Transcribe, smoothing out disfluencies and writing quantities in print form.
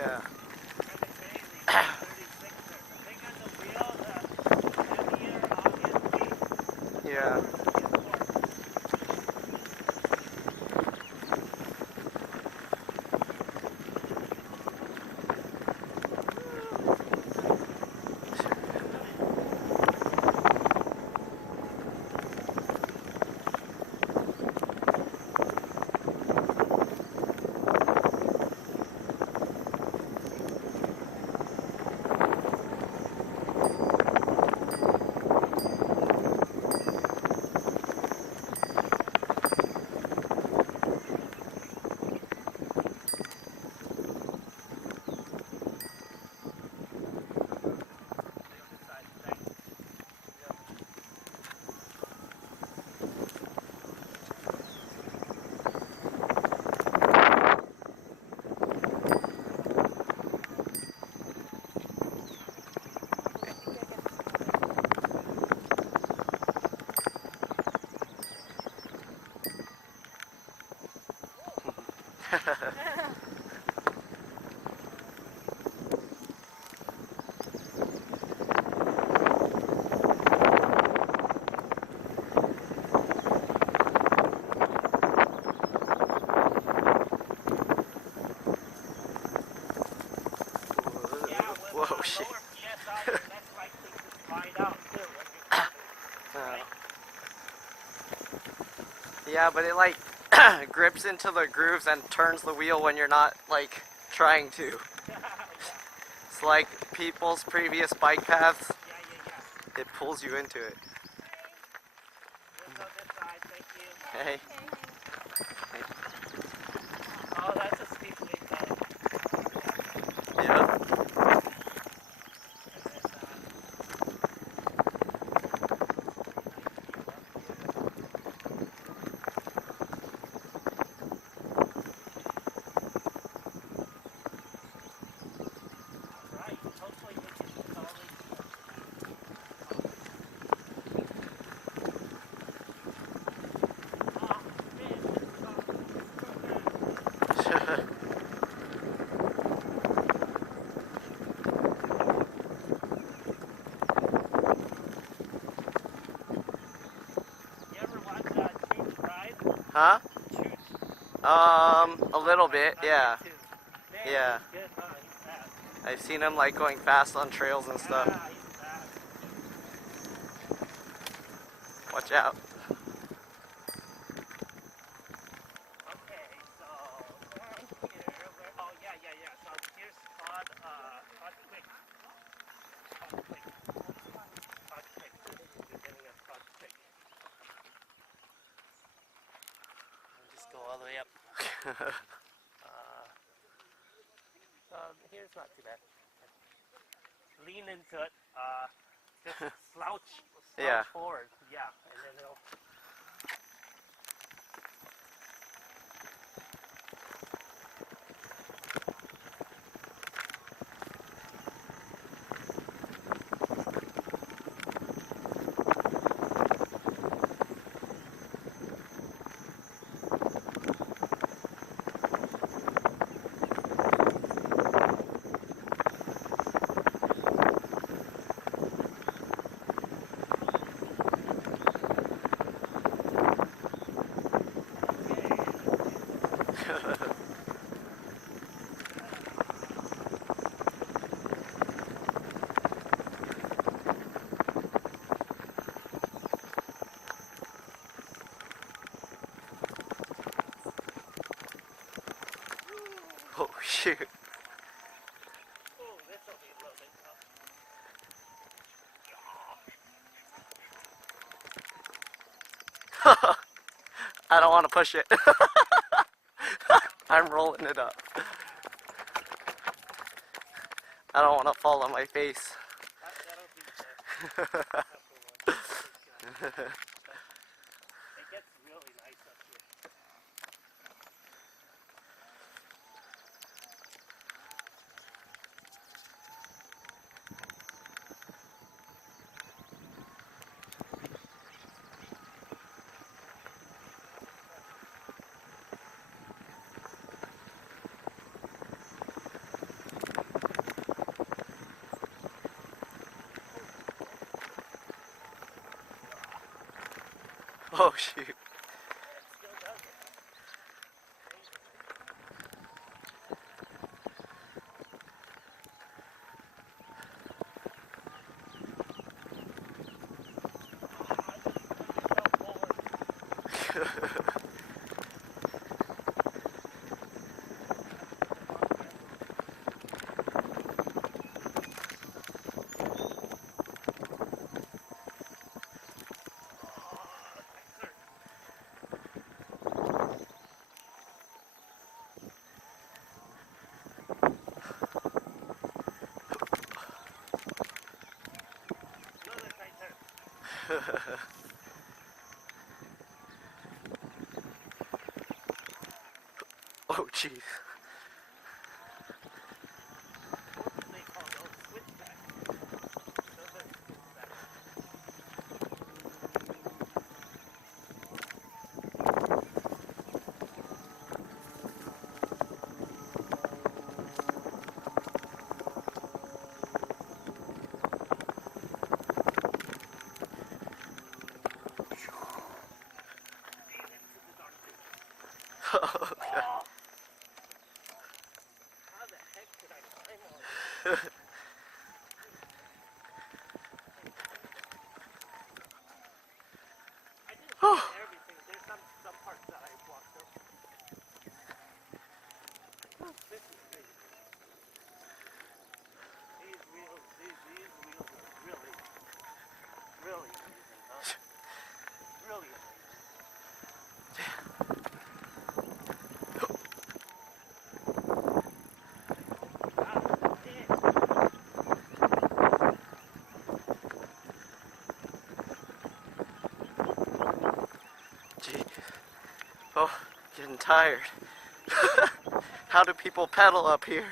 Yeah. Yeah. Whoa, shit. Yeah, but it like grips into the grooves and turns the wheel when you're not like trying to. It's like people's previous bike paths. It pulls you into it. Hey. Oh, that's a steep leap though. Yeah. Huh? A little bit, yeah. Yeah. I've seen him like going fast on trails and stuff. Watch out. Okay, so down here, oh yeah, so here's Todd Quick. You're getting a Todd Quick. Just go all the way up. Here's not too bad. Lean into it. Just slouch Yeah. forward. Yeah, and then it'll. Oh shoot. Oh, this will be a little bit tough. I don't want to push it. I'm rolling it up. I don't want to fall on my face. That'll be the one. It gets really nice up here. Oh shoot. It still does it. Oh jeez. What do they call those? Switchbacks. Those are switchbacks. Oh, God. Oh. How the heck did I climb all this? I didn't climb everything. There's some parts that I walked up. This is crazy. These wheels are really, really amazing, huh? Really amazing. Jeez. Oh, getting tired. How do people pedal up here?